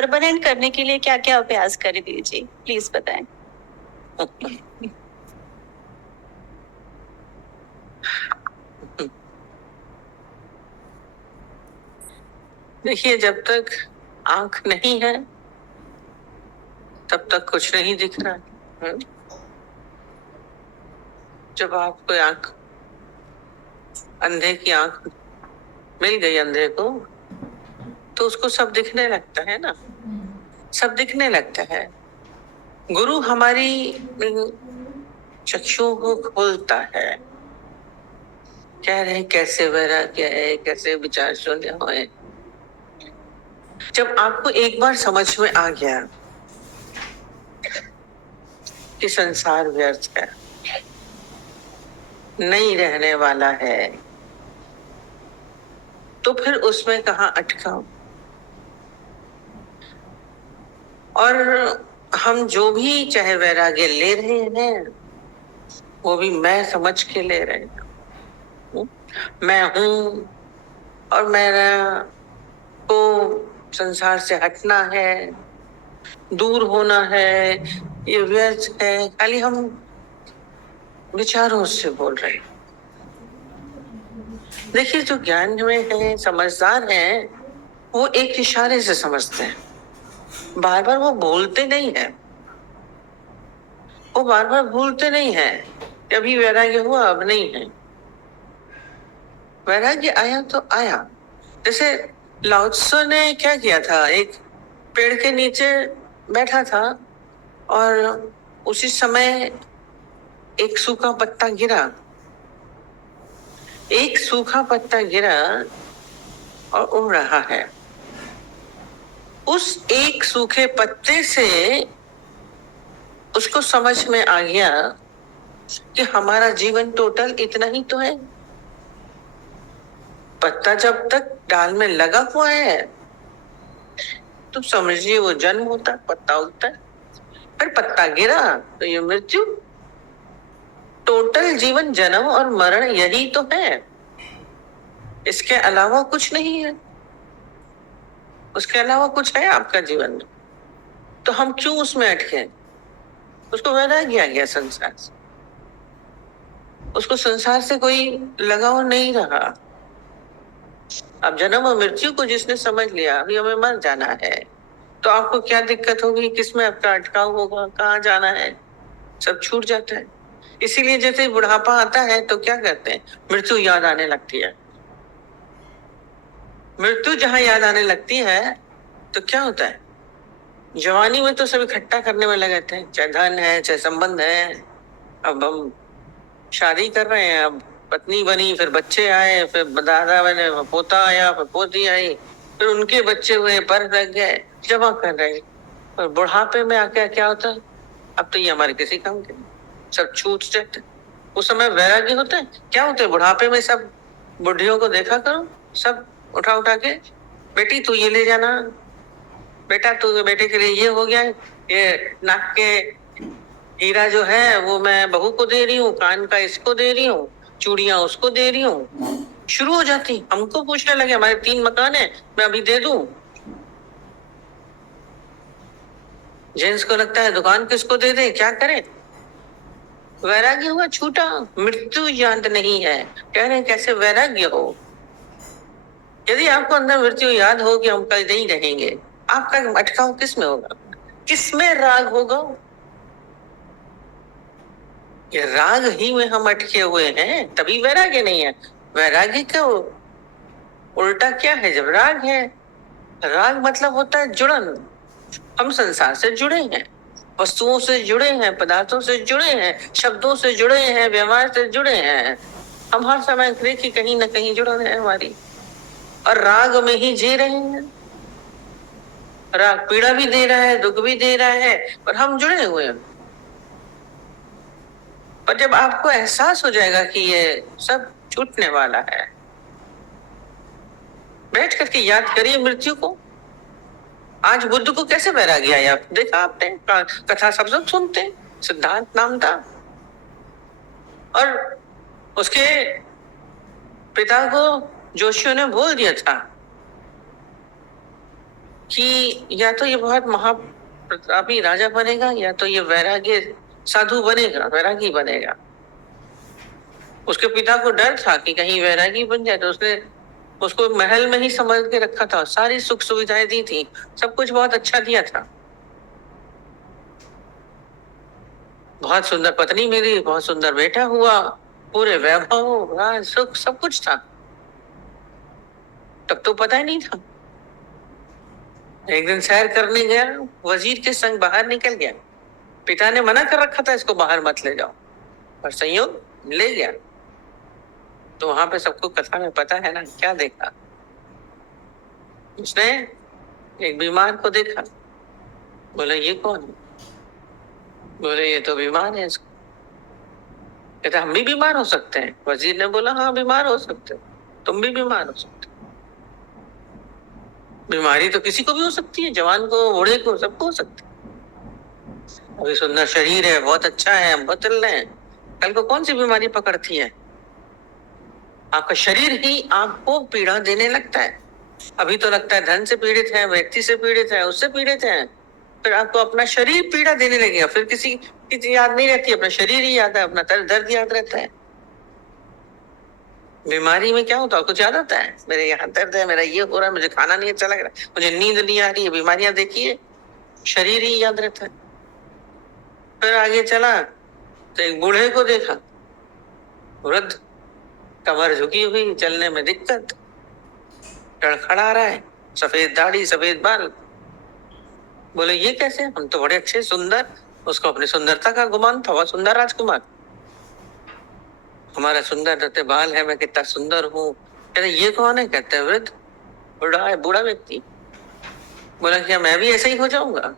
Permanent करने के लिए क्या क्या अभ्यास कर दीजिए, प्लीज बताएं। देखिए, जब तक आंख नहीं है तब तक कुछ नहीं दिख रहा है। जब आपको आंख, अंधे की आंख मिल गई अंधे को, तो उसको सब दिखने लगता है ना, सब दिखने लगता है। गुरु हमारी चक्षुओं को खोलता है, कह रहे कैसे वैराग्य है, कैसे विचार शून्य होए। जब आपको एक बार समझ में आ गया कि संसार व्यर्थ है, नहीं रहने वाला है, तो फिर उसमें कहाँ अटकाओ। और हम जो भी चाहे वैराग्य ले रहे हैं, वो भी मैं समझ के ले रहे हैं। मैं हूं और मेरा को संसार से हटना है, दूर होना है, ये व्यर्थ है। खाली हम विचारों से बोल रहे हैं। देखिए, जो ज्ञान में है, समझदार है, वो एक इशारे से समझते हैं, बार बार वो बोलते नहीं है, वो बार बार भूलते नहीं है कि अभी वैराग्य हुआ, अब नहीं है। वैराग्य आया तो आया। जैसे लाओ त्से ने क्या किया था, एक पेड़ के नीचे बैठा था और उसी समय एक सूखा पत्ता गिरा, एक सूखा पत्ता गिरा और उड़ रहा है। उस एक सूखे पत्ते से उसको समझ में आ गया कि हमारा जीवन टोटल इतना ही तो है। पत्ता जब तक डाल में लगा हुआ है तो समझिए वो जन्म होता, पत्ता उगता है, फिर पत्ता गिरा तो ये मृत्यु। टोटल जीवन जन्म और मरण यही तो है, इसके अलावा कुछ नहीं है। उसके अलावा कुछ है आपका जीवन? तो हम क्यों उसमें अटके? उसको वैराग्य आ गया संसार से, उसको संसार से कोई लगाव नहीं रहा। अब जन्म और मृत्यु को जिसने समझ लिया, अभी हमें मर जाना है, तो आपको क्या दिक्कत होगी, किसमें आपका अटकाव होगा, कहाँ जाना है, सब छूट जाता है। इसीलिए जैसे बुढ़ापा आता है तो क्या करते हैं, मृत्यु याद आने लगती है। मृत्यु जहां याद आने लगती है तो क्या होता है, जवानी में तो सब इकट्ठा करने में लगे थे, चाहे धन है, चाहे संबंध है। अब हम शादी कर रहे हैं, अब पत्नी बनी, फिर बच्चे आए, फिर दादा बने, पोता आया, फिर पोती आई, फिर उनके बच्चे हुए, पर लग गए, जमा कर रहे हैं। और बुढ़ापे में आके क्या होता है, अब तो ये हमारे किसी काम के नहीं, सब छूट जाते। उस समय वैराग्य होता है, क्या होता है बुढ़ापे में, सब बुढ़ियों को देखा करो, सब उठा उठा के, बेटी तू ये ले जाना, बेटा तू, बेटे के लिए ये हो गया, ये नाक के हीरा जो है वो मैं बहू को दे रही हूँ, कान का इसको दे रही हूँ, चूड़ियां उसको दे रही हूँ। शुरू हो जाती, हमको पूछने लगे, हमारे 3 मकान है, मैं अभी दे दूं। जेंट्स को लगता है दुकान किसको दे दे, क्या करे। वैराग्य हुआ छूटा, मृत्यु याद नहीं है। कह रहे कैसे वैराग्य हो। यदि आपको अंदर मृत्यु याद हो कि हम कल नहीं रहेंगे, आपका अटकाव किस में होगा, किसमें राग होगा? ये राग ही में हम अटके हुए हैं, तभी वैराग्य नहीं है। वैराग्य का उल्टा क्या है, जब राग है, राग मतलब होता है जुड़न। हम संसार से जुड़े हैं, वस्तुओं से जुड़े हैं, पदार्थों से जुड़े हैं, शब्दों से जुड़े हैं, व्यवहार से जुड़े हैं। हम हर समय देखिए कहीं ना कहीं जुड़न है हमारी, और राग में ही जी रहे हैं। राग पीड़ा भी दे रहा है, दुख भी दे रहा है, पर हम जुड़े हुए हैं। पर जब आपको एहसास हो जाएगा कि ये सब छूटने वाला है, बैठ करके याद करिए मृत्यु को। आज बुद्ध को कैसे वैराग्य आया, देखा आपने, कथा सब सब सुनते, सिद्धांत नाम था, और उसके पिता को जोशियों ने बोल दिया था कि या तो ये बहुत महाप्रतापी राजा बनेगा या तो ये वैराग्य साधु बनेगा, वैरागी बनेगा। उसके पिता को डर था कि कहीं वैरागी बन जाए, तो उसने उसको महल में ही समझ के रखा था, सारी सुख सुविधाएं दी थी, सब कुछ बहुत अच्छा दिया था। बहुत सुंदर पत्नी मिली, बहुत सुंदर बेटा हुआ, पूरे वैभव, राज, सुख सब कुछ था। तब तो पता ही नहीं था। एक दिन सैर करने गया, वजीर के संग बाहर निकल गया। पिता ने मना कर रखा था इसको बाहर मत ले जाओ, पर संयोग ले गया। तो वहां पे सबको कथा में पता है ना क्या देखा। उसने एक बीमार को देखा, बोला ये कौन है? बोले ये तो बीमार है। इसको कहता हम भी बीमार हो सकते हैं। वजीर ने बोला हाँ बीमार हो सकते हो, तुम भी बीमार हो सकते हो। बीमारी तो किसी को भी हो सकती है, जवान को, बूढ़े को, सबको हो सकती है। अभी सुंदर शरीर है, बहुत अच्छा है, हम बहुत चल रहे हैं, कल को कौन सी बीमारी पकड़ती है? आपका शरीर ही आपको पीड़ा देने लगता है। अभी तो लगता है धन से पीड़ित है, व्यक्ति से पीड़ित है, उससे पीड़ित है, फिर आपको अपना शरीर पीड़ा देने लगेगा, फिर किसी की याद नहीं रहती, अपना शरीर ही याद है, अपना दर्द याद रहता है। बीमारी में क्या होता है, कुछ याद आता है? मेरे यहाँ दर्द है, मेरा ये हो रहा है, मुझे खाना नहीं अच्छा लग रहा है, मुझे नींद नहीं आ रही है। बीमारियां देखिए, शरीर ही याद रहता है। फिर आगे चला तो एक बूढ़े को देखा, वृद्ध, कमर झुकी हुई, चलने में दिक्कत, टड़खड़ा रहा है, सफेद दाढ़ी, सफेद बाल। बोले ये कैसे? हम तो बड़े अच्छे सुंदर। उसको अपनी सुंदरता का गुमान था, वह सुंदर राजकुमार। हमारा सुंदर रहते बाल है, मैं कितना सुंदर हूँ। कहते ये कौन है? कहते हैं वृद्ध, बूढ़ा है, बूढ़ा व्यक्ति। बोला क्या मैं भी ऐसे ही हो जाऊंगा?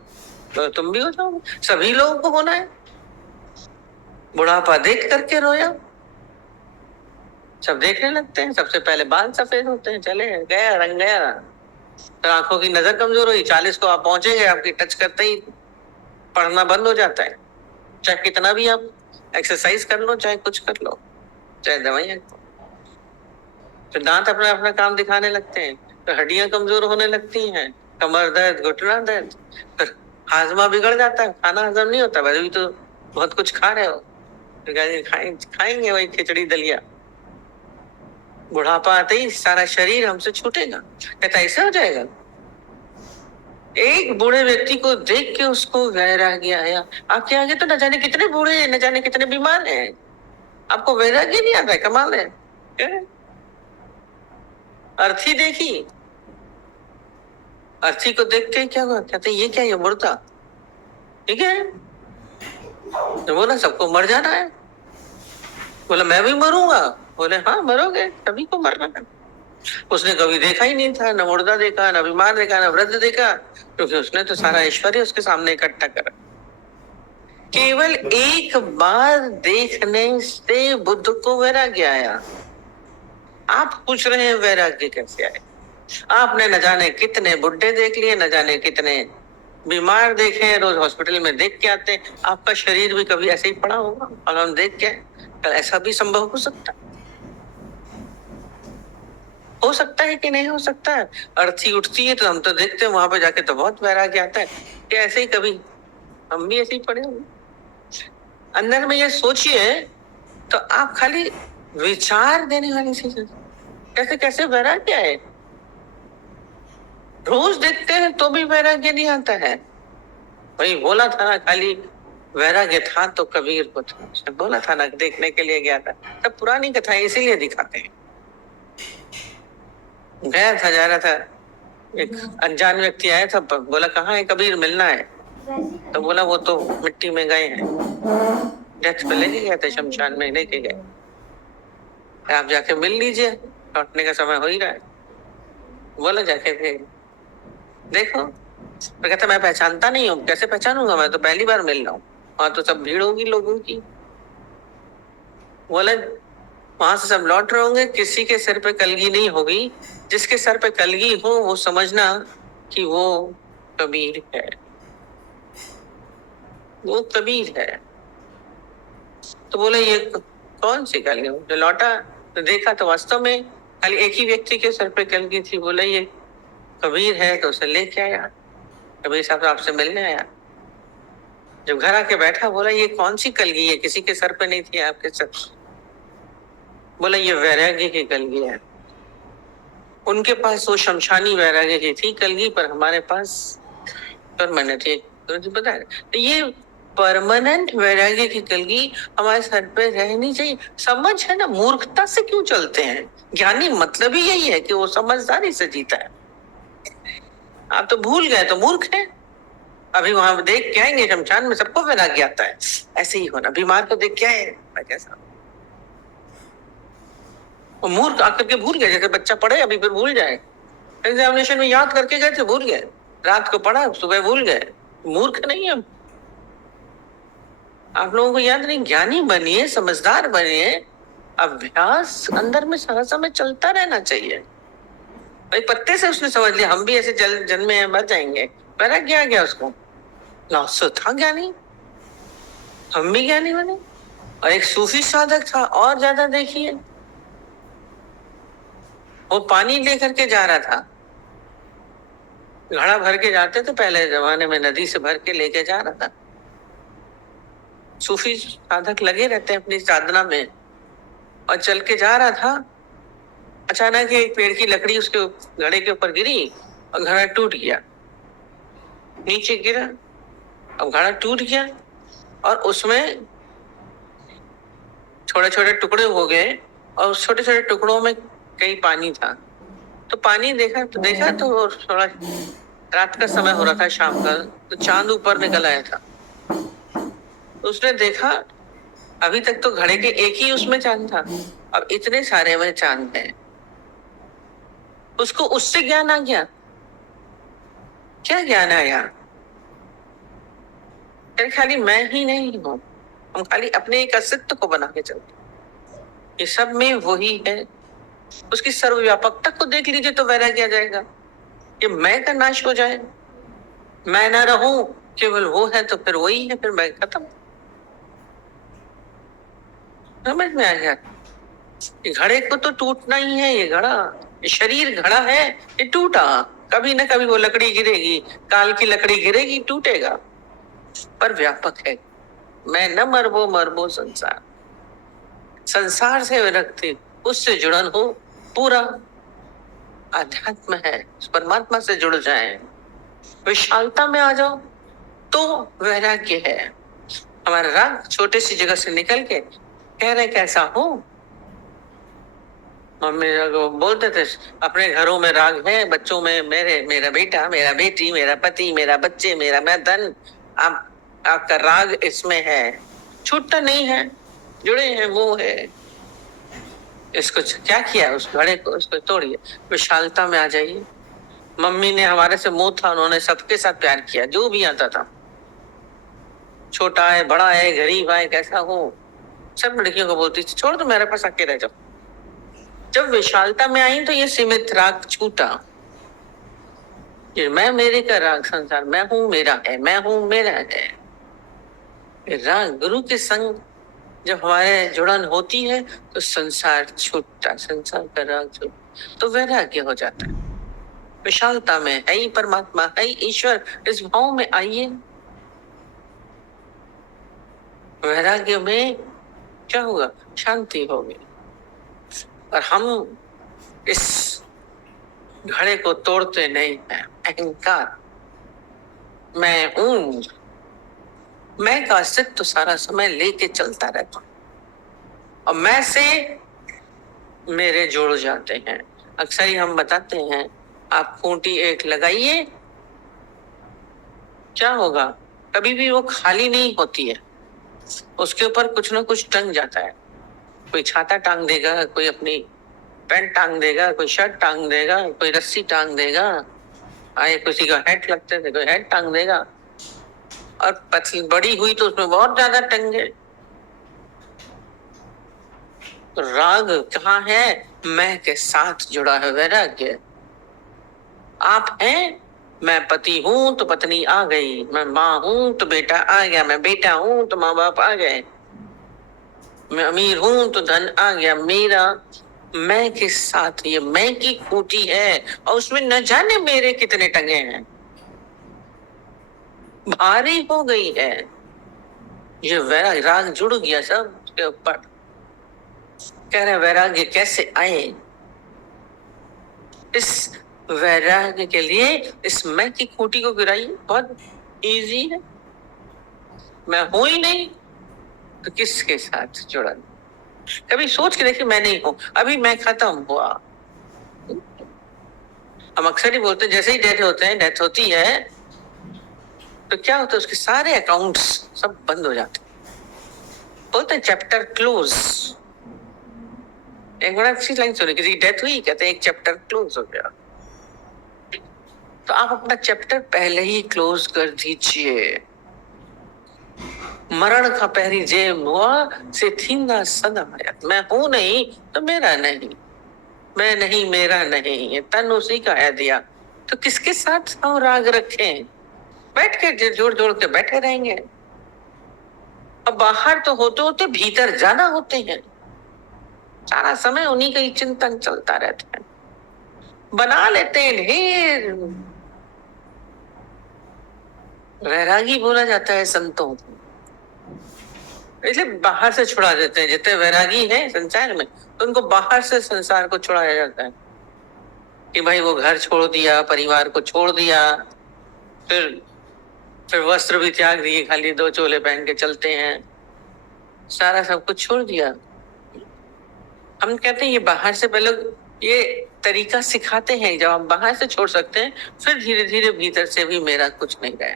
तो तुम भी हो जाओगे, सभी लोगों को होना है। बुढ़ापा देख करके रोया। सब देखने लगते हैं, सबसे पहले बाल सफेद होते हैं, चले गया, रंग गया। तो आंखों की नजर कमजोर हुई, 40 को आप पहुंचेंगे, आपकी टच करते ही पढ़ना बंद हो जाता है। चाहे कितना भी आप एक्सरसाइज कर लो, चाहे कुछ कर लो, चाहे दवाइयां। तो दांत अपना अपना काम दिखाने लगते हैं, तो हड्डियां कमजोर होने लगती हैं, कमर दर्द, घुटना दर्द, फिर हाजमा बिगड़ जाता है, खाना हजम नहीं होता। वैसे भी तो बहुत कुछ खा रहे हो, तो खाएंगे वही खिचड़ी दलिया। बुढ़ापा आते ही सारा शरीर हमसे छूटेगा। कहता ऐसा हो जाएगा? एक बूढ़े व्यक्ति को देख के उसको वैराग्य आया। आपके आगे तो न जाने कितने बूढ़े हैं, न जाने कितने बीमार हैं, आपको वैराग्य नहीं आता है? कमाल है। अर्थी देखी, अर्थी को देख के क्या हुआ? कहते ये क्या, ये मुर्दा? ठीक है, तो बोला सबको मर जाना है। बोला मैं भी मरूंगा। बोले हाँ मरोगे, सभी को मरना है। उसने कभी देखा ही नहीं था, न मुर्दा देखा, न बीमार देखा, न वृद्ध देखा, क्योंकि उसने तो सारा ऐश्वर्य उसके सामने इकट्ठा करा। केवल एक बार देखने से बुद्ध को वैराग्य आया। आप पूछ रहे हैं वैराग्य कैसे आए? आपने न जाने कितने बुड्ढे देख लिए, न जाने कितने बीमार देखे, रोज हॉस्पिटल में देख के आते हैं। आपका शरीर भी कभी ऐसे ही पड़ा होगा और हम देख के, तो ऐसा भी संभव हो सकता है कि नहीं हो सकता है? अर्थी उठती है तो हम तो देखते हैं, वहां पे जाके तो बहुत वैराग्य आता है कि ऐसे ही कभी हम भी ऐसे ही पड़े होंगे। अंदर में ये सोचिए तो आप खाली विचार देने वाली चीज कैसे कैसे वैराग्य है। रोज देखते हैं तो भी वैराग्य नहीं आता है। वही बोला था ना, खाली वैराग्य था तो कबीर को था, उसने बोला था ना, देखने के लिए गया था। तब पुरानी कथा इसीलिए दिखाते हैं। गया था, जा रहा था, एक अनजान व्यक्ति आया था, बोला कहाँ है कबीर, मिलना है। तो बोला वो तो मिट्टी में गए हैं, डेथ पे लेके गए थे, शमशान में लेके गए, आप जाके मिल लीजिए, लौटने का समय हो ही रहा है। बोला जाके फिर देखो। तो कहता मैं पहचानता नहीं हूँ। कैसे पहचानूंगा, मैं तो पहली बार मिल रहा हूँ, वहां तो सब भीड़ होगी लोगों की। बोले वहां से सब लौट रहे होंगे, किसी के सिर पे कलगी नहीं होगी, जिसके सर पे कलगी हो वो समझना कि वो कबीर है, वो कबीर है। तो बोले ये कौन सी कलगी? जो लौटा तो देखा तो वास्तव में खाली एक ही व्यक्ति के सर पे कलगी थी। बोले ये कबीर है तो उसे लेके आया, कबीर साहब आपसे मिलने आया। जब घर आके बैठा बोला ये कौन सी कलगी है, किसी के सर पे नहीं थी, आपके सर। बोला ये वैराग्य की कलगी है। उनके पास वो शमशानी वैराग्य की थी कलगी, पर हमारे पास परमानेंट थी। तो पता है, तो ये परमानेंट वैराग्य की कलगी हमारे सर पे रहनी चाहिए। समझ है ना, मूर्खता से क्यों चलते हैं? ज्ञानी मतलब ही यही है कि वो समझदारी से जीता है। आप तो भूल गए तो मूर्ख है। अभी वहां देख के आएंगे शमशान में, सबको वैराग्य आता है। ऐसे ही होना, बीमार को देख के आए कैसा, वो मूर्ख आकर के भूल गए। जैसे बच्चा पढ़े अभी फिर भूल जाए, एग्जामिनेशन में याद करके गए थे भूल गए, रात को पढ़ा सुबह भूल गए। मूर्ख नहीं हम। आप लोगों को याद नहीं, ज्ञानी बनिए, समझदार बनिए। अभ्यास अंदर में सारा समय चलता रहना चाहिए। भाई पत्ते से उसने समझ लिया हम भी ऐसे जन्मे हैं, मर जाएंगे, वैराग्य आ गया उसको। लाओत्से था ज्ञानी, हम भी ज्ञानी बने। और एक सूफी साधक था, और ज्यादा देखिए, वो पानी लेकर के जा रहा था। घड़ा भर के जाते थे पहले जमाने में, नदी से भर के लेके जा रहा था। सूफी साधक लगे रहते हैं अपनी साधना में, और चल के जा रहा था। अचानक एक पेड़ की लकड़ी उसके घड़े के ऊपर गिरी और घड़ा टूट गया, नीचे गिरा। अब घड़ा टूट गया और उसमें छोटे छोटे टुकड़े हो गए, और उस छोटे छोटे टुकड़ों में कई पानी था। तो पानी देखा तो थोड़ा रात का समय हो रहा था, शाम का, तो चांद ऊपर निकल आया था। तो उसने देखा अभी तक तो घड़े के एक ही उसमें चांद था, अब इतने सारे में चांद है। उसको उससे ज्ञान आ गया। क्या ज्ञान आया? खाली मैं ही नहीं हूं, हम खाली अपने एक अस्तित्व को बना के चलते, ये सब में वही है। उसकी सर्वव्यापकता को देख लीजिए तो वैराग्य आ जाएगा। ये मैं का नाश हो जाए, मैं ना रहूं, केवल वो है, तो फिर वही है, फिर मैं खत्म। समझ में आ गया? घड़े को तो टूटना ही है। ये घड़ा, ये शरीर घड़ा है, ये टूटा, कभी ना कभी वो लकड़ी गिरेगी, काल की लकड़ी गिरेगी, टूटेगा, पर व्यापक है। मैं न मरबो संसार, संसार से विरक्ति, उससे जुड़न हो, पूरा आध्यात्म है, परमात्मा से जुड़ जाए, विशालता में आ जाओ, तो वैराग्य है। हमारा राग छोटे सी जगह से निकल के कह रहे कैसा हो। मम्मी बोलते थे अपने घरों में राग है, बच्चों में मेरा बेटा, मेरा बेटी, मेरा पति, मेरा बच्चे, मेरा मैं धन, आपका राग इसमें है, छूटता नहीं है, जुड़े हैं, वो है। इसको क्या किया, उस घड़े को उसको तोड़िए, विशालता में आ जाइए। मम्मी ने हमारे से मोह था, उन्होंने सबके साथ प्यार किया, जो भी आता था, छोटा है, बड़ा है, गरीब है, कैसा हो, सब लड़कियों को बोलती थी छोड़ दो, मेरे पास आके रह जाओ। जब विशालता में आई तो ये सीमित राग छूटा। ये मैं मेरे का राग, संसार मैं हूं मेरा है, मैं हूं मेरा है। राग गुरु के संग जब हमारे जुड़न होती है तो संसार छूटता, संसार का राग छूटता, तो वैराग्य हो जाता है। विशालता में है ही परमात्मा, है ही ईश्वर, इस भाव में आइए। वैराग्य में क्या होगा? शांति होगी। और हम इस घड़े को तोड़ते नहीं है। अहंकार, मैं हूं, मैं का अस्तित्व तो सारा समय लेके चलता रहता हूं, और मैं से मेरे जुड़ जाते हैं। अक्सर ही हम बताते हैं, आप खूंटी एक लगाइए, क्या होगा? कभी भी वो खाली नहीं होती है, उसके ऊपर कुछ ना कुछ टंग जाता है। कोई छाता टांग देगा, कोई अपनी पैंट टांग देगा, कोई शर्ट टांग देगा, कोई रस्सी टांग देगा, आए किसी का हेड लगते थे, कोई हेड टांग देगा, और पतली बड़ी हुई तो उसमें बहुत ज्यादा टंगे। तो राग कहाँ है? मैं के साथ जुड़ा है वैराग्य। आप हैं, मैं पति हूं तो पत्नी आ गई, मैं माँ हूं तो बेटा आ गया, मैं बेटा हूं तो माँ बाप आ गए, मैं अमीर हूं तो धन आ गया मेरा। मैं के साथ ये मैं की खूंटी है और उसमें न जाने मेरे कितने टंगे हैं, भारी हो गई है। ये वैराग जुड़ गया सब उसके ऊपर। कह रहे वैराग्य कैसे आए? इस वैराग्य के लिए इस मैं की खूंटी को गिराइए, बहुत इजी है। मैं हूं ही नहीं तो किसके साथ जुड़ा? कभी सोच के देखिए, मैं नहीं हूं, अभी मैं खत्म हुआ। हम अक्सर ही बोलते हैं जैसे ही डेथ होती है तो क्या होता है, उसके सारे अकाउंट्स सब बंद हो जाते हैं। बोलते हैं चैप्टर क्लोज। एक बड़ा अच्छी लाइन सुनी, किसी की डेथ हुई, कहते हैं एक चैप्टर क्लोज हो गया। तो आप अपना चैप्टर पहले ही क्लोज कर दीजिए। मरण का पहरी जे हुआ से थींदा सदा आया। मैं हूं नहीं तो मेरा नहीं, मैं नहीं मेरा नहीं, ये तन उसी का है दिया। तो किसके साथ हम राग रखें? बैठ के जोड़ जोड़ के बैठे रहेंगे। अब बाहर तो होते होते भीतर जाना होते हैं, सारा समय उन्हीं का ही चिंतन चलता रहता है। बना लेते हैं ढेर। वैरागी बोला जाता है संतों को, इसलिए बाहर से छुड़ा देते हैं। जितने वैरागी हैं संसार में, तो उनको बाहर से संसार को छुड़ाया जाता है कि भाई वो घर छोड़ दिया, परिवार को छोड़ दिया, फिर वस्त्र भी त्याग दिए, खाली 2 चोले पहन के चलते हैं, सारा सब कुछ छोड़ दिया। हम कहते हैं ये बाहर से पहले ये तरीका सिखाते हैं, जब हम बाहर से छोड़ सकते हैं फिर धीरे धीरे भीतर से भी मेरा कुछ नहीं रहा,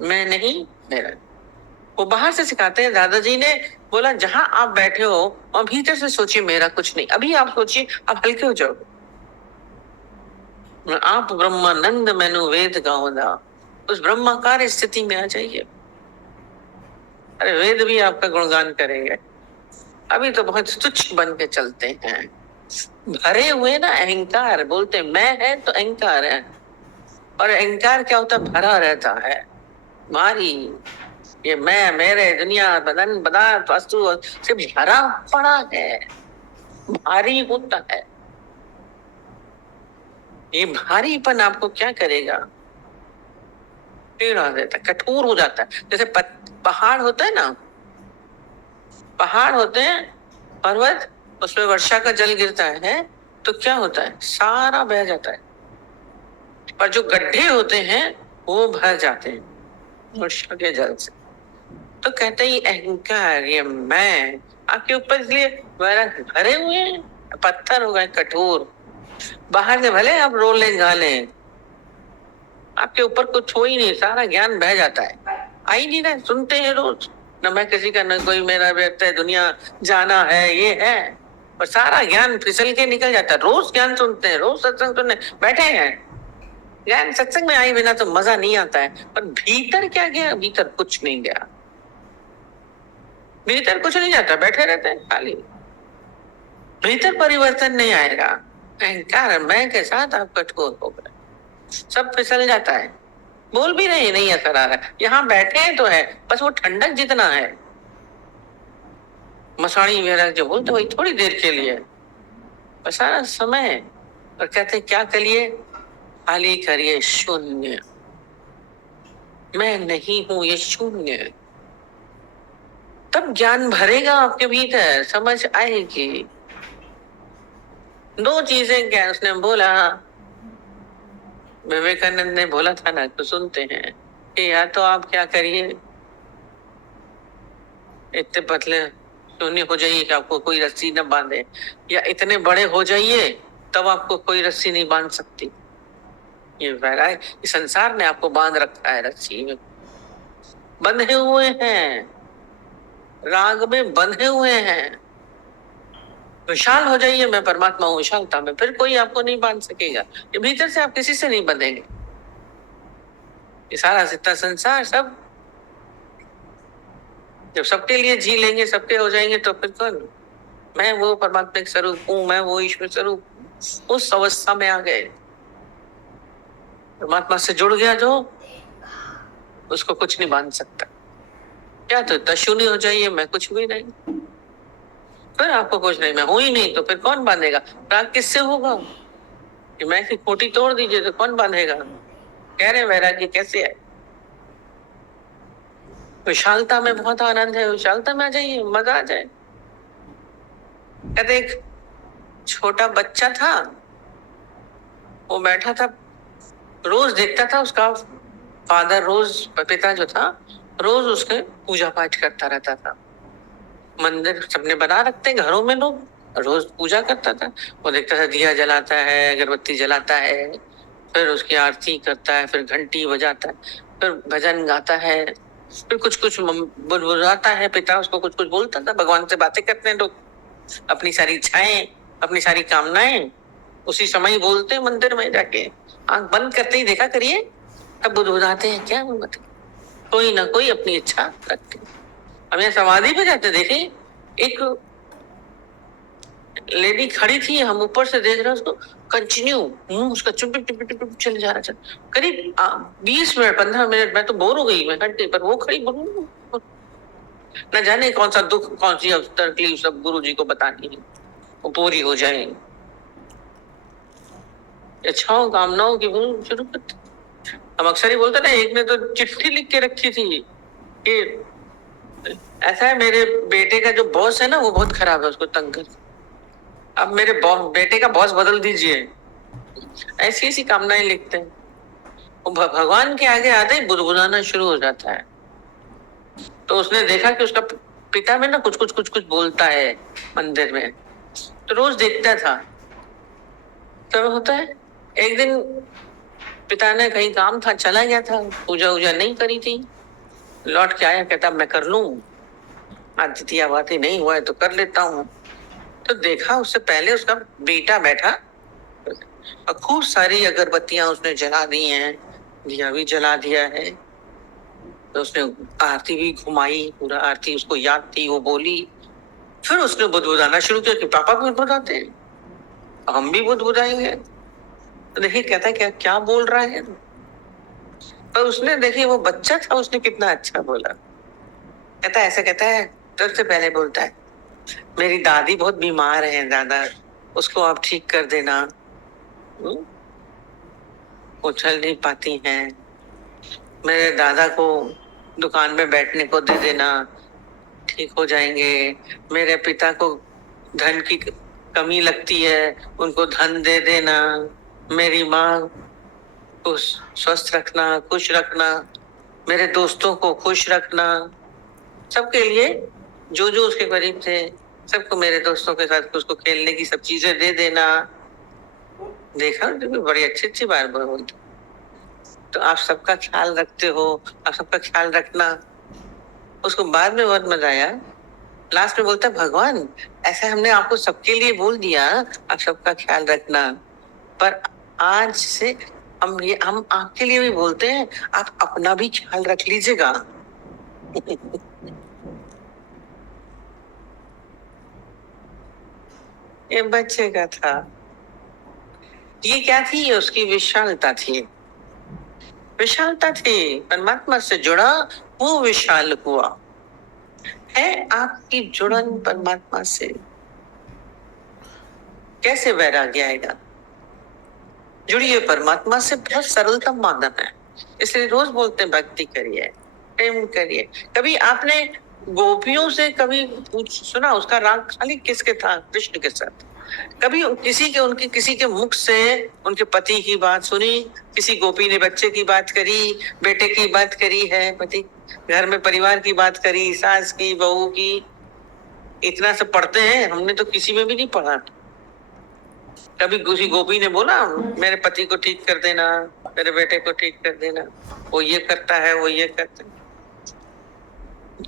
मैं नहीं मेरा। वो बाहर से सिखाते हैं। दादाजी ने बोला जहां आप बैठे हो और भीतर से सोचिए मेरा कुछ नहीं। अभी आप सोचिए, आप हल्के हो जाओ। आप ब्रह्मानंद मैनु वेद गावदा, उस ब्रह्माकार स्थिति में आ जाइए। अरे वेद भी आपका गुणगान करेंगे। अभी तो बहुत तुच्छ बन के चलते हैं, भरे हुए ना अहंकार। बोलते मैं है तो अहंकार है, और अहंकार क्या होता है? भरा रहता है, भारी। ये मैं मेरे दुनिया बदन पदार्थ वस्तु सिर्फ भरा पड़ा है, भारी होता है। ये भारीपन आपको क्या करेगा? पीड़ा देता है, कठोर हो जाता है। जैसे पहाड़ होता है ना, पहाड़ होते हैं, पर्वत, उसमें वर्षा का जल गिरता है तो क्या होता है? सारा बह जाता है। पर जो गड्ढे होते हैं वो भर जाते हैं वर्षा के जल से। तो कहते हैं ये अहंकार, ये मैं आपके ऊपर इसलिए भरे हुए हैं, पत्थर हो गए कठोर। बाहर से भले आप रो लें गा लें, आपके ऊपर कुछ हो ही नहीं, सारा ज्ञान बह जाता है। आ ही नहीं रहा, सुनते हैं रोज, न मैं किसी का, न कोई मेरा व्यक्त है, दुनिया जाना है, ये है, और सारा ज्ञान फिसल के निकल जाता है। रोज ज्ञान सुनते हैं, रोज सत्संग सुनने बैठे हैं, ज्ञान सत्संग में आए बिना तो मजा नहीं आता है। पर भीतर क्या गया? भीतर कुछ नहीं गया, भीतर कुछ नहीं जाता, बैठे रहते हैं खाली। भीतर परिवर्तन नहीं आएगा। अहंकार मैं के साथ आप कठोर हो गए, सब फिसल जाता है। बोल भी नहीं असर आ रहा है। यहाँ बैठे हैं तो है, बस वो ठंडक जितना है। मसाणी वगैरह जो बोलते वही थोड़ी देर के लिए, पर सारा समय। और कहते हैं क्या करिए? खाली करिए शून्य। मैं नहीं हूं, ये शून्य। तब ज्ञान भरेगा आपके भीतर, समझ आएगी। 2 चीजें क्या उसने बोला, विवेकानंद ने बोला था ना, तो सुनते हैं कि या तो आप क्या करिए, इतने पतले शून्य हो जाइए कि आपको कोई रस्सी न बांधे, या इतने बड़े हो जाइए तब आपको कोई रस्सी नहीं बांध सकती। ये वैराग, इस संसार ने आपको बांध रखा है, रस्सी में बंधे हुए हैं, राग में बंधे हुए हैं। विशाल हो जाइए, मैं परमात्मा हूं विशालता में, फिर कोई आपको नहीं बांध सकेगा। ये भीतर से आप किसी से नहीं बंधेंगे। ये सारा जितना संसार सब जब सबके लिए जी लेंगे, सबके हो जाएंगे, तो फिर कौन? मैं वो परमात्मा स्वरूप हूँ, मैं वो ईश्वर स्वरूप, उस अवस्था में आ गए। परमात्मा से जुड़ गया जो, उसको कुछ नहीं बांध सकता। क्या तो शून्य हो जाइए, मैं कुछ भी नहीं। फिर आपको कुछ नहीं, मैं हूं ही नहीं तो फिर कौन बांधेगा? राग किससे होगा? कि मैं की खोटी तोड़ दीजिए तो कौन बांधेगा? कह रहे वैराग्य कैसे है? विशालता में बहुत आनंद है, विशालता में आ जाइए, मजा आ जाए। कहते एक छोटा बच्चा था, वो बैठा था, रोज देखता था उसका फादर, रोज पिता जो था रोज उसके पूजा पाठ करता रहता था। मंदिर सबने बना रखते घरों में, लोग रोज पूजा करता था। वो देखता था दिया जलाता है, अगरबत्ती जलाता है, फिर उसकी आरती करता है, फिर घंटी बजाता है, फिर भजन गाता है, फिर कुछ कुछ बुलबुलाता है। पिता उसको कुछ कुछ बोलता था। भगवान से बातें करते हैं लोग, अपनी सारी इच्छाएं, अपनी सारी कामनाएं उसी समय ही बोलते हैं मंदिर में जाके। आंख बंद करते ही देखा करिए, तब बुदबुदाते हैं क्या कोई ना कोई अपनी इच्छा रखते। हम यहाँ समाधि पे जाते देखे, एक लेडी खड़ी थी, हम ऊपर से देख रहे हैं उसको, कंटिन्यू मुंह उसका चुप चले जा रहा था। करीब 20 मिनट 15 मिनट में तो बोर हो गई मैं घंटे पर। वो खड़ी न जाने कौन सा दुख, कौन सी तकलीफ सब गुरु जी को बतानी है, वो पूरी हो जाए। इच्छाओं कामनाओं की शुरू करते। हम अक्सर ही बोलते ना, एक ने तो चिट्ठी लिख के रखी थी कि ऐसा है, मेरे बेटे का जो बॉस है ना वो बहुत खराब है, उसको तंग कर, अब मेरे बेटे का बॉस बदल दीजिए। ऐसी ऐसी कामनाएं लिखते हैं। वो भगवान के आगे आते ही बुदबुदाना शुरू हो जाता है। तो उसने देखा कि उसका पिता में ना कुछ कुछ कुछ कुछ बोलता है मंदिर में, तो रोज देखता था। तब होता है एक दिन पिता ने कहीं काम था, चला गया था, पूजा वूजा नहीं करी थी, लौट के आया, कहता मैं कर लूं, आज जितिया बातें नहीं हुआ है तो कर लेता हूँ। तो देखा उससे पहले उसका बेटा बैठा और खूब सारी अगरबत्तियां उसने जला दी हैं, दिया भी जला दिया है। तो उसने आरती भी घुमाई, पूरा आरती उसको याद थी, वो बोली। फिर उसने बुदबुदाना शुरू किया कि पापा भी बुदबुदाते हैं, हम भी बुदबुदाएंगे। तो देखिए कहता क्या क्या बोल रहा है। पर उसने देखिए वो बच्चा था, उसने कितना अच्छा बोला। कहता ऐसा, कहता है सबसे पहले बोलता है मेरी दादी बहुत बीमार है दादा, उसको आप ठीक कर देना, वो चल नहीं पाती हैं। मेरे दादा को दुकान में बैठने को दे देना, ठीक हो जाएंगे। मेरे पिता को धन की कमी लगती है, उनको धन दे देना। मेरी माँ को स्वस्थ रखना, खुश रखना। मेरे दोस्तों को खुश रखना। सबके लिए जो जो उसके करीब थे, सबको मेरे दोस्तों के साथ उसको खेलने की सब चीजें दे देना। देखा बड़ी अच्छी अच्छी बात बोलते। तो आप सबका ख्याल रखते हो, आप सबका ख्याल रखना। उसको बाद में बहुत मजा आया, लास्ट में बोलता भगवान ऐसा हमने आपको सबके लिए बोल दिया, आप सबका ख्याल रखना, पर आज से हम आपके लिए भी बोलते हैं, आप अपना भी ख्याल रख लीजिएगा। ये बच्चे का था। ये क्या थी? उसकी विशालता थी, विशालता थी। परमात्मा से जुड़ा, वो विशाल हुआ। है आपकी जुड़न परमात्मा से, कैसे वैराग्य आएगा? जुड़िए परमात्मा से, बहुत सरलतम माध्यम है। इसलिए रोज बोलते हैं भक्ति करिए, प्रेम करिए। कभी आपने गोपियों से कभी सुना उसका राग खाली किसके था? कृष्ण के साथ। कभी किसी के मुख से उनके पति की बात सुनी? किसी गोपी ने बच्चे की बात करी, बेटे की बात करी है, पति घर में परिवार की बात करी, सास की, बहू की? इतना सब पढ़ते हैं, हमने तो किसी में भी नहीं पढ़ा। कभी किसी गोपी ने बोला मेरे पति को ठीक कर देना, मेरे बेटे को ठीक कर देना, वो ये करता है, वो ये करता है।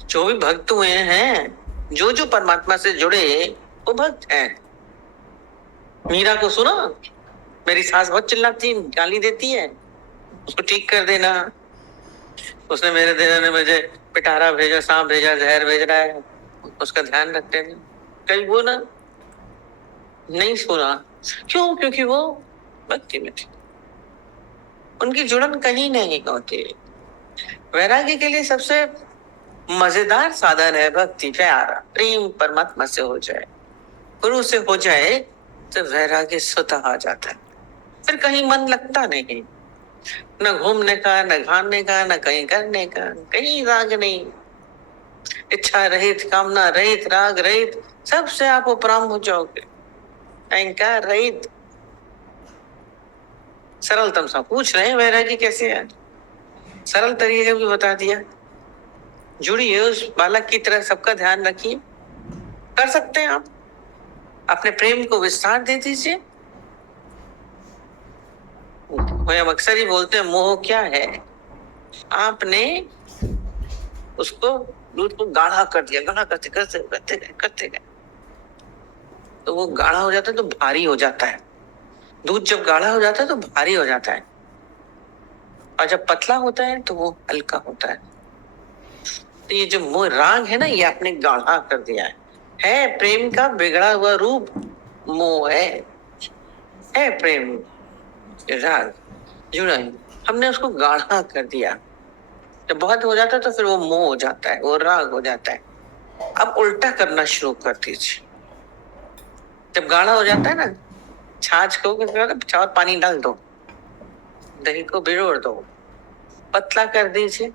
जो भी भक्त हुए हैं, जो जो परमात्मा से जुड़े, वो भक्त हैं। मीरा को सुना, मेरी सास बहुत चिल्लाती, गाली देती है, उसको ठीक कर देना। उसने मेरे देना ने मुझे पिटारा भेजा, सांप भेजा, जहर भेज रहा है, उसका ध्यान रखते हैं। कहीं वो ना नहीं सुना। क्यों? क्योंकि वो भक्ति में थी, उनकी जुड़न कहीं नहीं होती। वैराग्य के लिए सबसे मजेदार साधन है भक्ति, प्यार, प्रेम परमात्मा से हो जाए। गुरु से हो जाए तो वैराग्य स्वतः आ जाता है। फिर कहीं मन लगता नहीं, न घूमने का, न खाने का, न कहीं करने का, कहीं राग नहीं। इच्छा रहित, कामना रहित, राग रहित, सबसे आप उपराम हो जाओगे, अहंकार रहित। सरलतम सा पूछ रहे हैं वैराग्य कैसे है, सरल तरीके भी बता दिया। जुड़िए उस बालक की तरह, सबका ध्यान रखिए। कर सकते हैं आप, अपने प्रेम को विस्तार दे दीजिए। हम अक्सर ही बोलते हैं मोह क्या है, आपने उसको दूध को गाढ़ा कर दिया, गाढ़ा करते करते करते गए करते गए, तो वो गाढ़ा हो जाता है तो भारी हो जाता है। दूध जब गाढ़ा हो जाता है तो भारी हो जाता है, और जब पतला होता है तो वो हल्का होता है। तो ये जो मोह राग है ना, ये आपने गाढ़ा कर दिया है प्रेम का बिगड़ा हुआ रूप मोह है प्रेम राग जुड़ा है, हमने उसको गाढ़ा कर दिया। जब बहुत हो जाता है तो फिर वो मोह हो जाता है, वो राग हो जाता है। अब उल्टा करना शुरू कर दीजिए। जब गाढ़ा हो जाता है ना, छाछ को चावल पानी डाल दो, दही को भिगो दो, पतला कर दीजिए।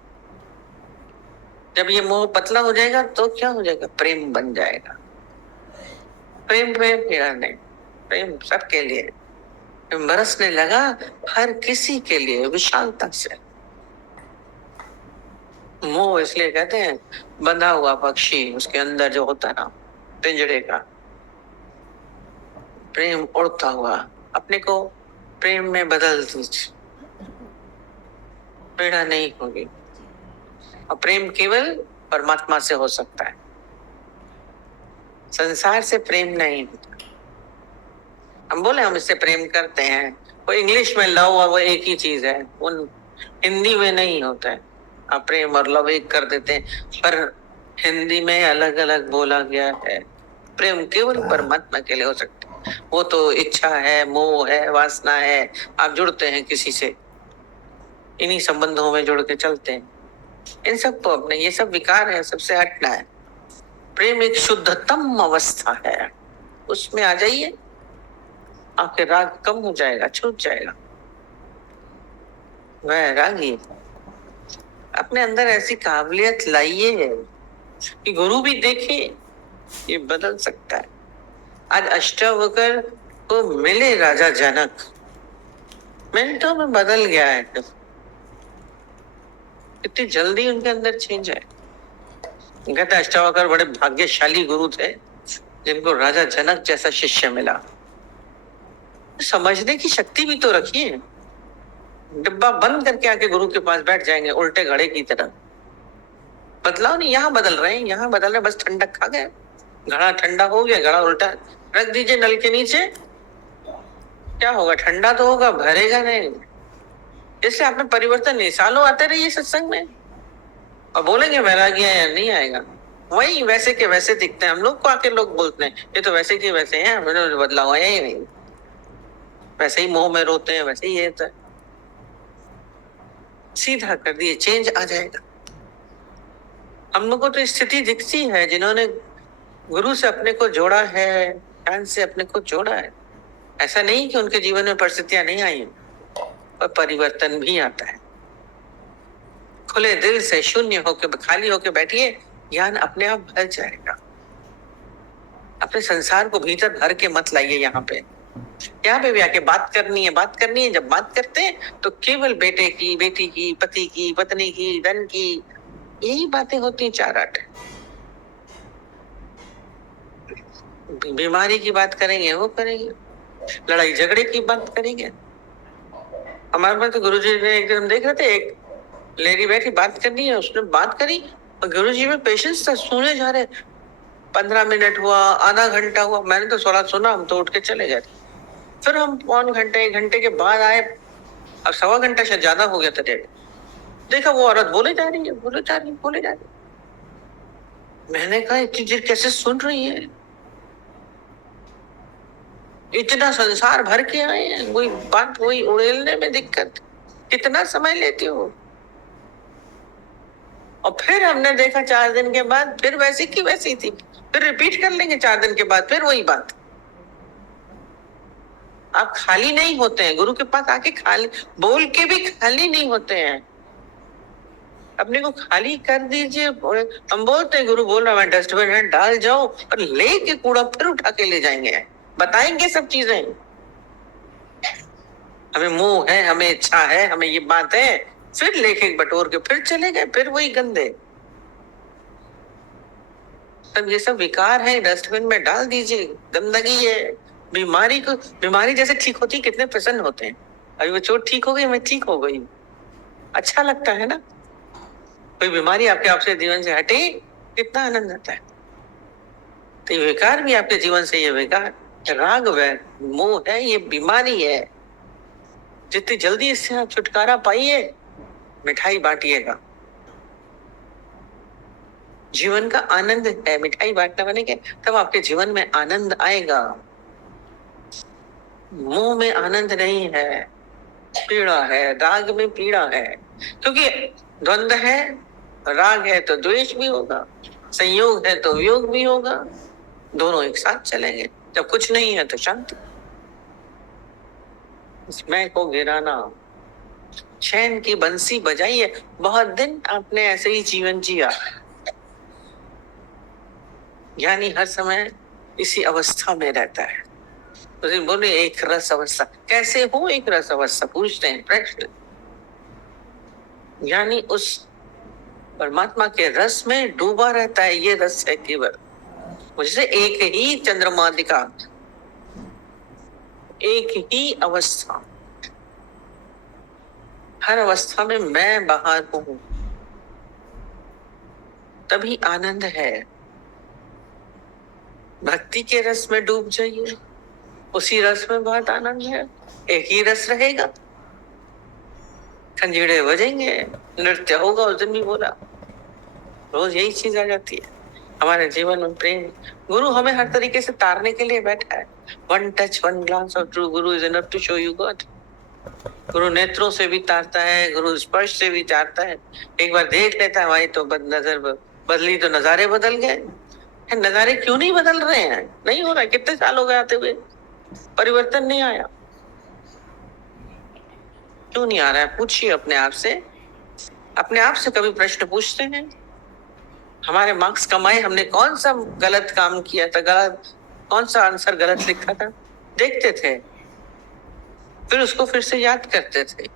जब ये मोह पतला हो जाएगा तो क्या हो जाएगा, प्रेम बन जाएगा। प्रेम प्रेम पीड़ा नहीं, प्रेम सबके लिए बरसने लगा, हर किसी के लिए विशालता से। मोह इसलिए कहते हैं बंधा हुआ पक्षी, उसके अंदर जो होता है ना पिंजरे का, प्रेम उड़ता हुआ, अपने को प्रेम में बदल दीजिए, पीड़ा नहीं होगी। और प्रेम केवल परमात्मा से हो सकता है, संसार से प्रेम नहीं होता। हम बोले हम इससे प्रेम करते हैं, वो इंग्लिश में लव और वो एक ही चीज है, उन हिंदी में नहीं होता है। आप प्रेम और लव एक कर देते हैं, पर हिंदी में अलग अलग बोला गया है। प्रेम केवल परमात्मा के लिए हो सकता है। वो तो इच्छा है, मोह है, वासना है, आप जुड़ते हैं किसी से, इन्हीं संबंधों में जुड़ के चलते हैं। इन सब को अपने, ये सब विकार है, सबसे हटना है। प्रेम एक शुद्धतम अवस्था है, उसमें आ जाइए, आपके राग कम हो जाएगा, छूट जाएगा। वैरागी अपने अंदर ऐसी काबिलियत लाइए कि गुरु भी देखे ये बदल सकता है। आज अष्टावक्र को मिले राजा जनक, मिनटों में बदल गया है। इतनी जल्दी उनके अंदर चेंज है। कहते अष्टावक्र बड़े भाग्यशाली गुरु थे जिनको राजा जनक जैसा शिष्य मिला। समझने की शक्ति भी तो रखिए। डिब्बा बंद करके आके गुरु के पास बैठ जाएंगे उल्टे घड़े की तरह। बदलाव नहीं, यहाँ बदल रहे हैं, यहाँ बदल रहे, बस ठंडक खा गए, घड़ा ठंडा हो गया, घड़ा उल्टा रख दीजिए नल के नीचे, क्या होगा, ठंडा तो होगा, भरेगा नहीं। इसलिए आप में परिवर्तन नहीं, सालों आते रहिए सत्संग में और बोलेंगे वैरागी है या नहीं आएगा, वही वैसे के वैसे दिखते हैं। हम लोग को आके लोग बोलते हैं ये तो वैसे के वैसे हैं, बदलाव है ही नहीं, वैसे ही मोह में रोते हैं, वैसे ही है। सीधा कर दिए, चेंज आ जाएगा। हम लोग को तो स्थिति दिखती है, जिन्होंने गुरु से अपने को जोड़ा है, ज्ञान से अपने को जोड़ा है। ऐसा नहीं कि उनके जीवन में परिस्थितियां नहीं आई, पर परिवर्तन भी आता है। खुले दिल से, शून्य होके, खाली होके बैठिए, ज्ञान अपने आप भर जाएगा। अपने संसार को भीतर भर के मत लाइए। यहाँ पे भी आके बात करनी है। जब बात करते हैं तो केवल बेटे की, बेटी की, पति की, पत्नी की, धन की, यही बातें होती हैं। 4-8 बीमारी की बात करेंगे, वो करेंगे, लड़ाई झगड़े की बात करेंगे। हमारे पास तो गुरुजी ने एक दिन हम देख रहे थे, एक लेडी बैठी बात करनी है, उसने बात करी और गुरुजी में पेशेंस था, सुने जा रहे। 15 मिनट हुआ, आधा घंटा हुआ, मैंने तो थोड़ा सुना, हम तो उठ के चले गए। फिर हम 1 घंटे के बाद आए, अब 1.25 घंटा शायद ज्यादा हो गया था। देखा वो औरत बोले जा रही है। मैंने कहा इतनी देर कैसे सुन रही है, इतना संसार भर के आए हैं, वही बात वही उड़ेलने में दिक्कत, कितना समय लेती हो। और फिर हमने देखा 4 दिन के बाद फिर वैसी की वैसी थी, फिर रिपीट कर लेंगे 4 दिन के बाद, फिर वही बात। आप खाली नहीं होते हैं, गुरु के पास आके खाली बोल के भी खाली नहीं होते हैं। अपने को खाली कर दीजिए। हम बोलते हैं गुरु बोल रहा मैं डस्टबिन में डाल जाओ, और लेके कूड़ा फिर उठा के ले जाएंगे, बताएंगे सब चीजें। हमें मोह है, हमें इच्छा है, हमें ये बात है, फिर लेके बटोर के फिर चले गए, फिर वही गंदे। तब ये सब विकार है, डस्टबिन में डाल दीजिए, गंदगी है। बीमारी जैसे ठीक होती कितने प्रसन्न होते हैं। अभी वो चोट ठीक हो गई, मैं ठीक हो गई, अच्छा लगता है ना। कोई बीमारी आपके आपसे जीवन से हटे, कितना आनंद आता है। तो ये विकार भी आपके जीवन से, ये विकार राग मोह है, ये बीमारी है। जितनी जल्दी इससे आप छुटकारा पाइए, मिठाई बांटिएगा। जीवन का आनंद है, मिठाई बांटना बनेगा तब आपके जीवन में आनंद आएगा। मोह में आनंद नहीं है, पीड़ा है, राग में पीड़ा है। क्योंकि द्वंद्व है, राग है तो द्वेष भी होगा, संयोग है तो वियोग भी होगा, दोनों एक साथ चलेंगे। जब कुछ नहीं है तो शांति। मैं को गिराना, चैन की बंसी बजाइए। बहुत दिन आपने ऐसे ही जीवन जिया, यानी हर समय इसी अवस्था में रहता है। तो बोले एक रस अवस्था, कैसे हो एक रस अवस्था, पूछते हैं प्रश्न। यानी उस परमात्मा के रस में डूबा रहता है, ये रस है केवल। मुझसे एक ही चंद्रमा दिखा, एक ही अवस्था, हर अवस्था में मैं बाहर हूं, तभी आनंद है। भक्ति के रस में डूब जाइए, उसी रस में बहुत आनंद है। एक ही रस रहेगा, खंजीड़े बजेंगे, नृत्य होगा। उस दिन भी बोला, रोज यही चीज आ जाती है हमारे जीवन में। प्रेम गुरु हमें हर तरीके से तारने के लिए बैठा है। One touch one glance of true guru is enough to show you God. गुरु नेत्रों से भी तारता है, गुरु स्पर्श से भी तारता है। एक बार देख लेता है भाई तो नजर बदली तो नजारे बदल गए। नजारे क्यों नहीं बदल रहे हैं? नहीं हो रहा। कितने साल हो गए आते हुए, परिवर्तन नहीं आया। क्यों नहीं आ रहा है? पूछिए अपने आप से। अपने आप से कभी प्रश्न पूछते हैं? हमारे मार्क्स कमाए, हमने कौन सा गलत काम किया था, गलत कौन सा आंसर गलत लिखा था, देखते थे, फिर उसको फिर से याद करते थे।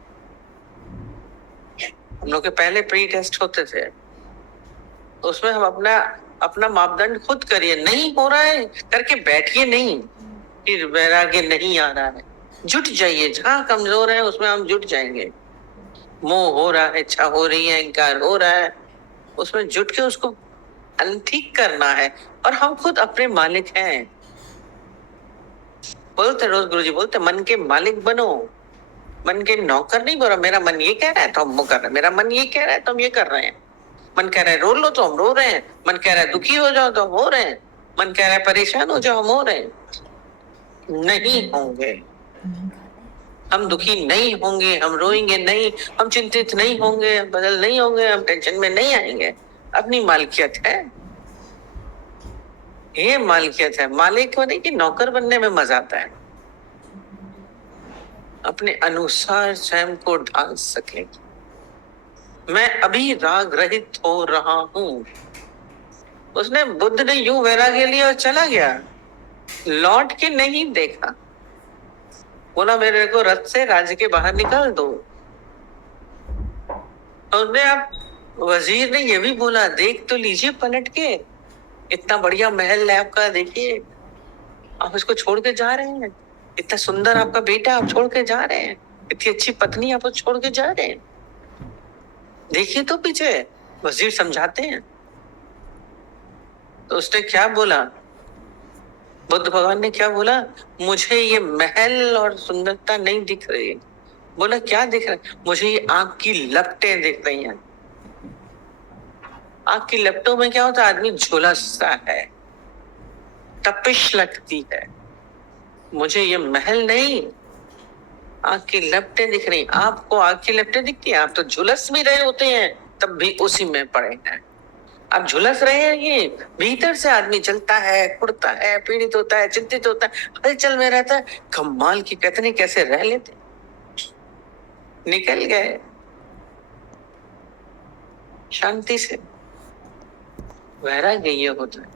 हम लोग के पहले प्री टेस्ट होते थे, उसमें हम अपना मापदंड खुद करिए। नहीं हो रहा है करके बैठिए नहीं कि वैराग्य नहीं आ रहा है। जुट जाइए, जहां कमजोर है उसमें हम जुट जाएंगे। मोह हो रहा है, इच्छा हो रही है, इंकार हो रहा है, उसमें जुट के उसको ठीक करना है। और हम खुद अपने मालिक हैं। बोलते रोज गुरुजी बोलते मन के मालिक बनो, मन के नौकर नहीं बनो। मेरा मन ये कह रहा है तो हम वो कर रहे हैं, मेरा मन ये कह रहा है तो हम ये कर रहे हैं। मन कह रहा है रो लो तो हम रो रहे हैं, मन कह रहा है दुखी हो जाओ तो हम हो रहे हैं, मन कह रहा है परेशान हो जाओ हम हो रहे हैं। नहीं होंगे, हम दुखी नहीं होंगे, हम रोएंगे नहीं, हम चिंतित नहीं होंगे, हम बदल नहीं होंगे, हम टेंशन में नहीं आएंगे। अपनी मालिकियत है, ये मालिकियत है। मालिक होने की नौकर बनने में मजा आता है। अपने अनुसार स्वयं को ढाल सके। मैं अभी राग रहित हो रहा हूं। उसने बुद्ध ने यूं वैराग्य लिया और चला गया, लौट के नहीं देखा। बोला मेरे को रथ से राज्य के बाहर निकाल दो। और आप वजीर ने ये भी बोला, देख तो लीजिए पलट के, इतना बढ़िया महल है आपका, देखिए आप इसको छोड़ के जा रहे हैं। इतना सुंदर आपका बेटा आप छोड़ के जा रहे हैं, इतनी अच्छी पत्नी आप छोड़ के जा रहे हैं। देखिए तो पीछे। वजीर समझाते हैं। तो उसने क्या बोला, बुद्ध भगवान ने क्या बोला, मुझे ये महल और सुंदरता नहीं दिख रही। बोला क्या दिख रहा है? मुझे ये आग की लपटें दिख रही हैं। आग की लपटों में क्या होता है? आदमी झुलसता है, तपिश लगती है। मुझे ये महल नहीं, आग की लपटें दिख रही। आपको आग की लपटें दिखती है? आप तो झुलस भी रहे होते हैं, तब भी उसी में पड़े हैं। आप झुलस रहे हैं, ये भीतर से आदमी चलता है, कुड़ता है, पीड़ित होता है, चिंतित होता है, हलचल में रहता है। कमाल की, कहते नहीं कैसे रह लेते, निकल गए शांति से। वैराग्य ये होता है।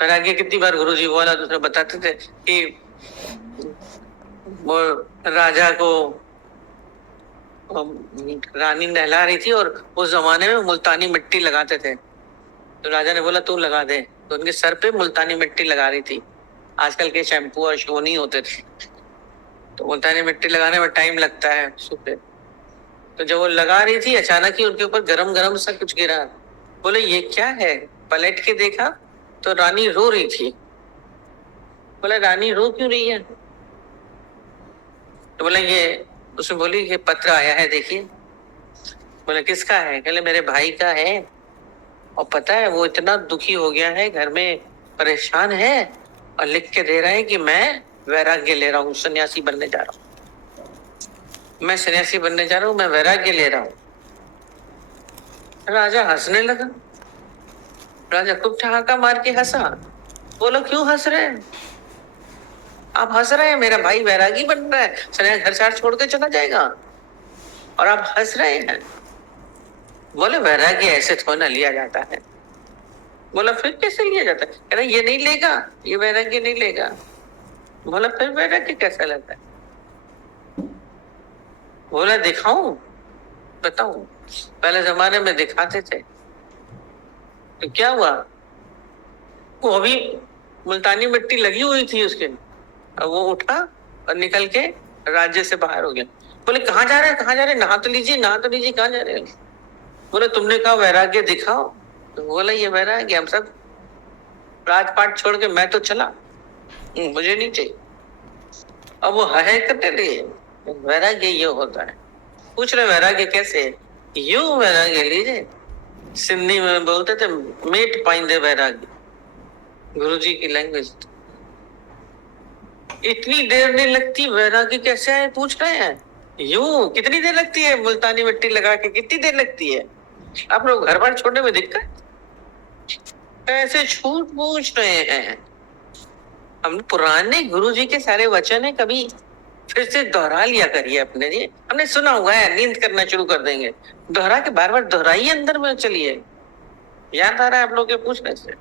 वैराग्य कितनी बार गुरुजी बोला दूसरे बताते थे कि वो राजा को रानी नहला रही थी और उस जमाने में मुल्तानी मिट्टी लगाते थे, तो राजा ने बोला तू लगा दे, तो उनके सर पे मुल्तानी मिट्टी लगा रही थी। आजकल के शैम्पू और शो नहीं होते थे, तो मुल्तानी मिट्टी लगाने में टाइम लगता है सुबह। तो जब वो लगा रही थी अचानक ही उनके ऊपर गरम गरम सा कुछ गिरा। बोले ये क्या है? पलट के देखा तो रानी रो रही थी। बोला रानी रो क्यों रही है? तो बोले ये, उसने बोली ये पत्र आया है देखिए। बोले किसका है? कहले मेरे भाई का है, और पता है वो इतना दुखी हो गया है, घर में परेशान है, और लिख के दे रहा है कि मैं वैराग्य ले रहा हूँ, सन्यासी बनने जा रहा हूँ, मैं सन्यासी बनने जा रहा हूँ, मैं वैराग्य ले रहा हूँ। राजा हंसने लगा। राजा खूब ठहाका मार के हंसा। बोलो क्यों हंस रहे हैं? आप हंस रहे हैं, मेरा भाई वैरागी बन रहा है, सन्यासी घर सार छोड़ के चला जाएगा, और आप हंस रहे हैं। बोले वैराग्य ऐसे थोड़ा ना लिया जाता है। बोला फिर कैसे लिया जाता है? कह रहा ये नहीं लेगा, ये वैराग्य नहीं लेगा। बोला फिर वैराग्य कैसा लेता है? बोला दिखाऊं, बताऊं? पहले जमाने में दिखाते थे, तो क्या हुआ, वो अभी मुल्तानी मिट्टी लगी हुई थी उसके, अब वो उठा और निकल के राज्य से बाहर हो गया। बोले कहाँ जा रहे हैं, कहाँ जा रहे हैं? नहा तो लीजिए, नहा तो लीजिए, कहाँ जा रहे हैं? बोले तुमने कहा वैराग्य दिखाओ, तो बोला ये वैराग्य, हम सब राजपाट छोड़ के मैं तो चला, मुझे नहीं चाहिए। अब वो है करते थे। वैराग्य ये होता है। पूछ रहे वैराग्य कैसे? यूं वैराग्य लीजिए, सिंधी में बोलते थे मेट पाइंदे वैराग्य, गुरुजी की लैंग्वेज। इतनी देर नहीं लगती, वैराग्य कैसे है पूछ रहे हैं? यूं कितनी देर लगती है? मुल्तानी मिट्टी लगा के कितनी देर लगती है? आप लोग घर बार छोड़ने में दिक्कत, ऐसे झूठ पूछ रहे हैं। हम पुराने गुरुजी के सारे वचन है, कभी फिर से दोहरा लिया करिए अपने लिए। हमने सुना हुआ है, नींद करना शुरू कर देंगे, दोहरा के बार बार दोहराइए, अंदर में चलिए, याद आ रहा है आप लोग के पूछने से।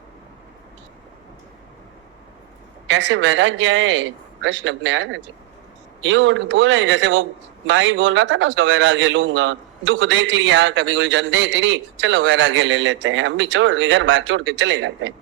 कैसे वैराग्य है, प्रश्न अपने आ रहे। ये उठ बोले जैसे वो भाई बोल रहा था ना, उसका वैराग्य लूंगा, दुख देख लिया, कभी उलझन देख ली, चलो वैराग्य ले लेते हैं, हम भी छोड़ के घर बार छोड़ के चले जाते हैं।